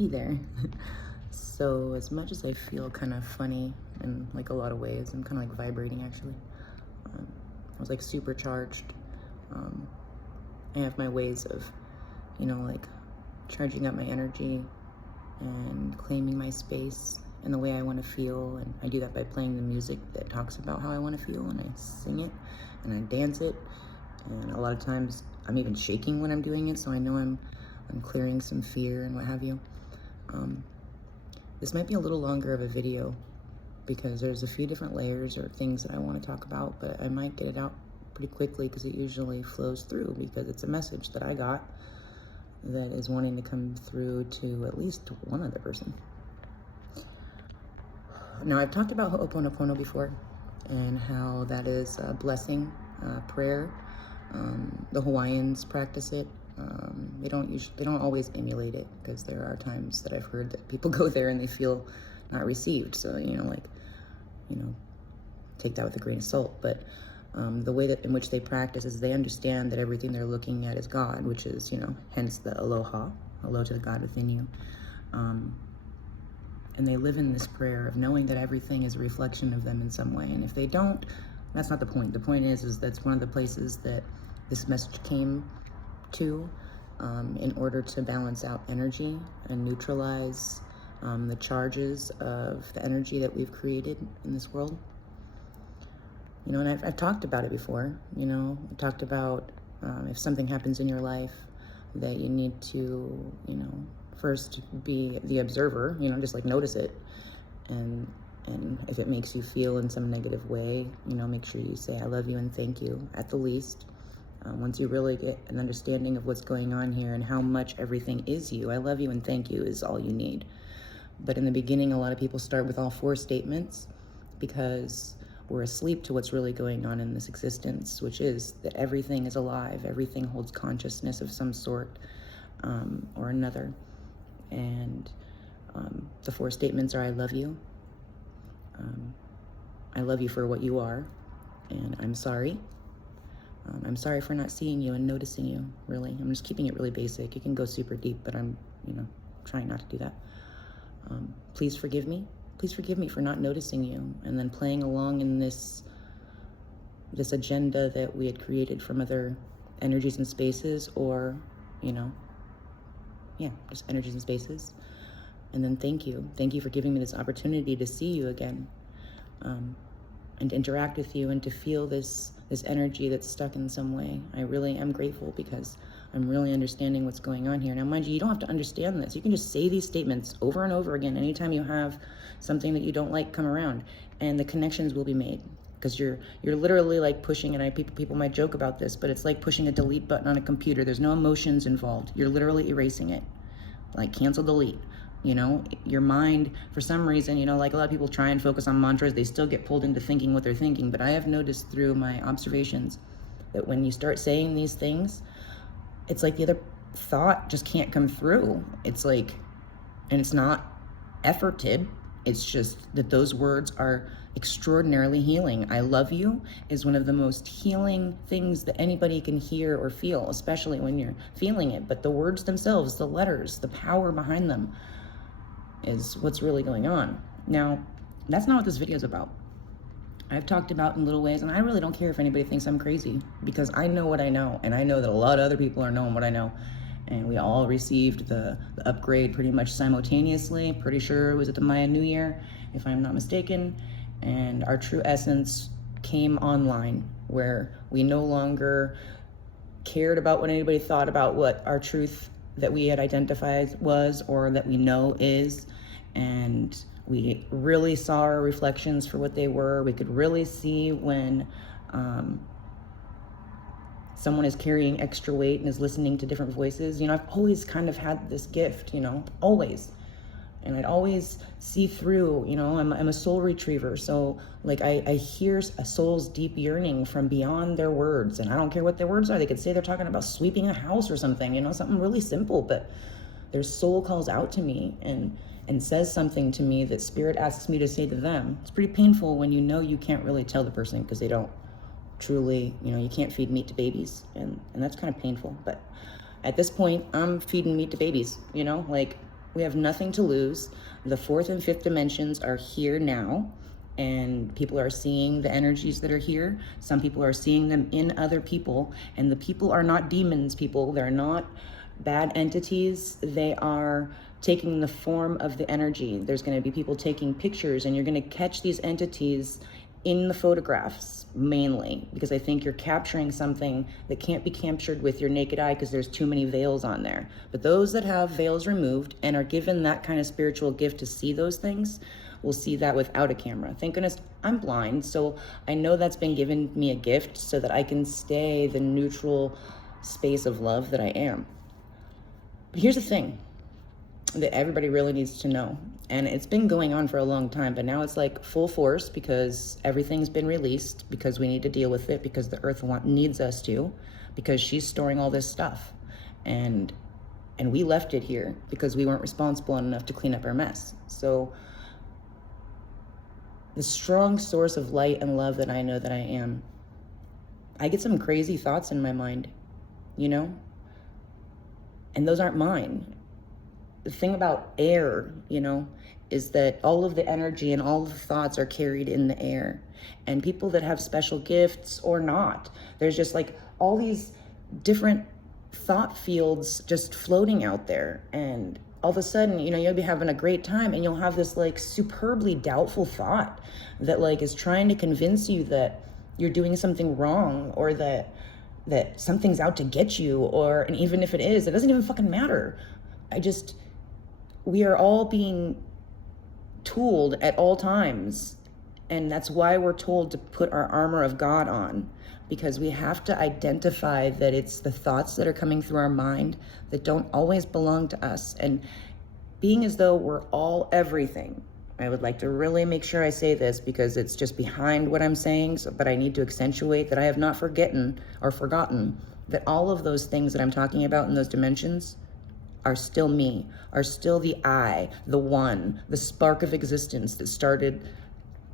Hey there. So as much as I feel kind of funny in like a lot of ways, I'm kind of like vibrating actually. I was like supercharged. Um, I have my ways of, like charging up my energy and claiming my space in the way I want to feel. And I do that by playing the music that talks about how I want to feel, and I sing it and I dance it. And a lot of times I'm even shaking when I'm doing it, so I know I'm clearing some fear and what have you. Um, this might be a little longer of a video because there's a few different layers or things that I want to talk about, but I might get it out pretty quickly because it usually flows through, because it's a message that I got that is wanting to come through to at least one other person. Now, I've talked about Ho'oponopono before and how that is a blessing, prayer. The Hawaiians practice it. They don't always emulate it, because there are times that I've heard that people go there and they feel not received. So, take that with a grain of salt. But the way that in which they practice is they understand that everything they're looking at is God, which is, hence the aloha, hello to the God within you. And they live in this prayer of knowing that everything is a reflection of them in some way. And if they don't, that's not the point. The point is that's one of the places that this message came to, in order to balance out energy and neutralize the charges of the energy that we've created in this world. And I've talked about it before. I talked about if something happens in your life, that you need to, first be the observer, just like notice it. And if it makes you feel in some negative way, make sure you say, I love you and thank you at the least. Once you really get an understanding of what's going on here and how much everything is you, I love you and thank you is all you need. But in the beginning, a lot of people start with all four statements because we're asleep to what's really going on in this existence, which is that everything is alive. Everything holds consciousness of some sort or another. And the four statements are, I love you. I love you for what you are. And I'm sorry. I'm sorry for not seeing you and noticing you, really. I'm just keeping it really basic. You can go super deep, but I'm, trying not to do that. Please forgive me. Please forgive me for not noticing you. And then playing along in this agenda that we had created from other energies and spaces, or, just energies and spaces. And then thank you. Thank you for giving me this opportunity to see you again. And to interact with you and to feel this energy that's stuck in some way. I really am grateful because I'm really understanding what's going on here. Now, mind you, you don't have to understand this. You can just say these statements over and over again anytime you have something that you don't like come around, and the connections will be made, because you're literally like pushing, and people might joke about this, but it's like pushing a delete button on a computer. There's no emotions involved. You're literally erasing it, like cancel delete. Your mind, for some reason, like a lot of people try and focus on mantras, they still get pulled into thinking what they're thinking. But I have noticed through my observations that when you start saying these things, it's like the other thought just can't come through. It's like, and it's not efforted. It's just that those words are extraordinarily healing. I love you is one of the most healing things that anybody can hear or feel, especially when you're feeling it. But the words themselves, the letters, the power behind them, is what's really going on. Now, that's not what this video is about. I've talked about in little ways, and I really don't care if anybody thinks I'm crazy, because I know what I know, and I know that a lot of other people are knowing what I know. And we all received the upgrade pretty much simultaneously. Pretty sure it was at the Maya New Year, if I'm not mistaken. And our true essence came online, where we no longer cared about what anybody thought about what our truth that we had identified was, or that we know is. And we really saw our reflections for what they were. We could really see when someone is carrying extra weight and is listening to different voices. I've always kind of had this gift, always. And I'd always see through, I'm a soul retriever. So like I hear a soul's deep yearning from beyond their words. And I don't care what their words are. They could say they're talking about sweeping a house or something, something really simple. But their soul calls out to me and says something to me that spirit asks me to say to them. It's pretty painful when you can't really tell the person, because they don't truly, you can't feed meat to babies. And that's kind of painful. But at this point, I'm feeding meat to babies, like We have nothing to lose. The fourth and fifth dimensions are here now, and people are seeing the energies that are here. Some people are seeing them in other people, and the people are not demons, people. They're not bad entities. They are taking the form of the energy. There's going to be people taking pictures, and you're going to catch these entities in the photographs mainly, because I think you're capturing something that can't be captured with your naked eye because there's too many veils on there. But those that have veils removed and are given that kind of spiritual gift to see those things will see that without a camera. Thank goodness I'm blind, so I know that's been given me a gift so that I can stay the neutral space of love that I am. But here's the thing that everybody really needs to know. And it's been going on for a long time, but now it's like full force because everything's been released, because we need to deal with it, because the earth needs us to, because she's storing all this stuff. And we left it here because we weren't responsible enough to clean up our mess. So the strong source of light and love that I know that I am, I get some crazy thoughts in my mind, you know? And those aren't mine. The thing about air, you know, is that all of the energy and all of the thoughts are carried in the air. And people that have special gifts or not, there's just like all these different thought fields just floating out there. And all of a sudden, you know, you'll be having a great time and you'll have this like superbly doubtful thought that like is trying to convince you that you're doing something wrong, or that something's out to get you, or, and even if it is, it doesn't even fucking matter. We are all being tooled at all times. And that's why we're told to put our armor of God on, because we have to identify that it's the thoughts that are coming through our mind that don't always belong to us. And being as though we're all everything. I would like to really make sure I say this because it's just behind what I'm saying, but I need to accentuate that I have not forgotten that all of those things that I'm talking about in those dimensions are still me, are still the I, the one, the spark of existence that started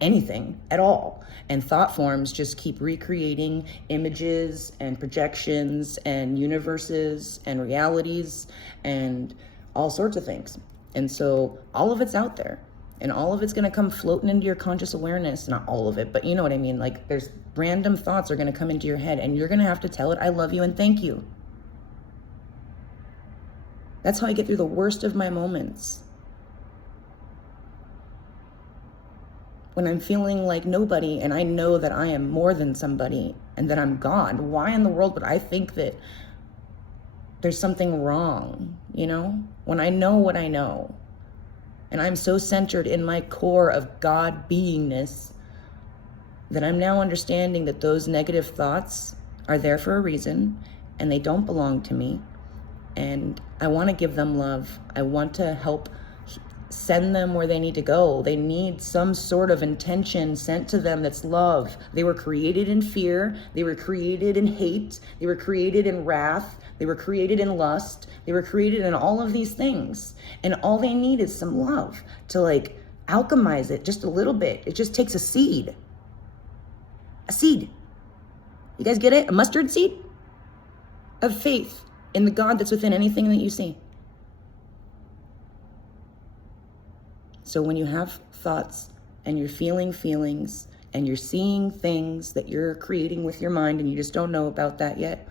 anything at all. And thought forms just keep recreating images and projections and universes and realities and all sorts of things. And so all of it's out there, and all of it's going to come floating into your conscious awareness. Not all of it, but you know what I mean? Like there's random thoughts are going to come into your head, and you're going to have to tell it, I love you and thank you. That's how I get through the worst of my moments. When I'm feeling like nobody and I know that I am more than somebody and that I'm God, why in the world would I think that there's something wrong, you know? When I know what I know, and I'm so centered in my core of God beingness that I'm now understanding that those negative thoughts are there for a reason and they don't belong to me. And I want to give them love. I want to help send them where they need to go. They need some sort of intention sent to them that's love. They were created in fear. They were created in hate. They were created in wrath. They were created in lust. They were created in all of these things. And all they need is some love to like alchemize it just a little bit. It just takes a seed. A seed. You guys get it? A mustard seed of faith in the God that's within anything that you see. So when you have thoughts and you're feeling feelings and you're seeing things that you're creating with your mind and you just don't know about that yet,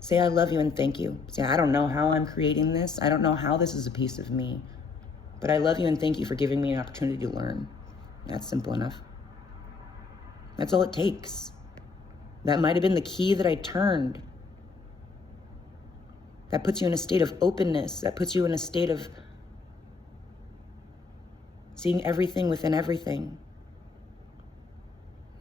say, I love you and thank you. Say, I don't know how I'm creating this. I don't know how this is a piece of me, but I love you and thank you for giving me an opportunity to learn. That's simple enough. That's all it takes. That might have been the key that I turned. That puts you in a state of openness. That puts you in a state of seeing everything within everything.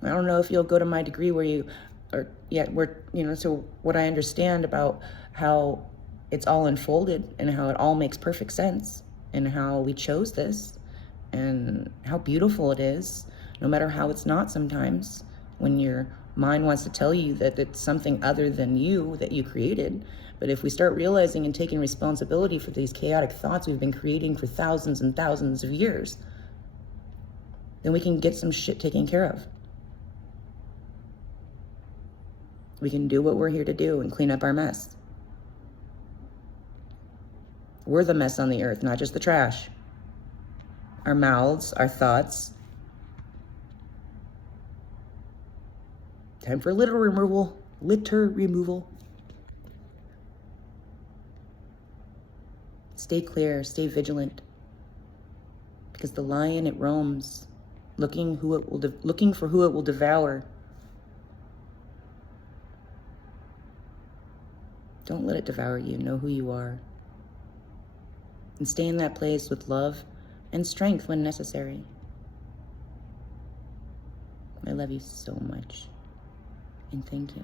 I don't know if you'll go to my degree where you are yet, where, you know, so what I understand about how it's all unfolded and how it all makes perfect sense and how we chose this and how beautiful it is, no matter how it's not sometimes when your mind wants to tell you that it's something other than you that you created. But if we start realizing and taking responsibility for these chaotic thoughts we've been creating for thousands and thousands of years, then we can get some shit taken care of. We can do what we're here to do and clean up our mess. We're the mess on the earth, not just the trash. Our mouths, our thoughts. Time for litter removal. Litter removal. Stay clear, stay vigilant. Because the lion, it roams, looking for who it will devour. Don't let it devour you. Know who you are. And stay in that place with love and strength when necessary. I love you so much. And thank you.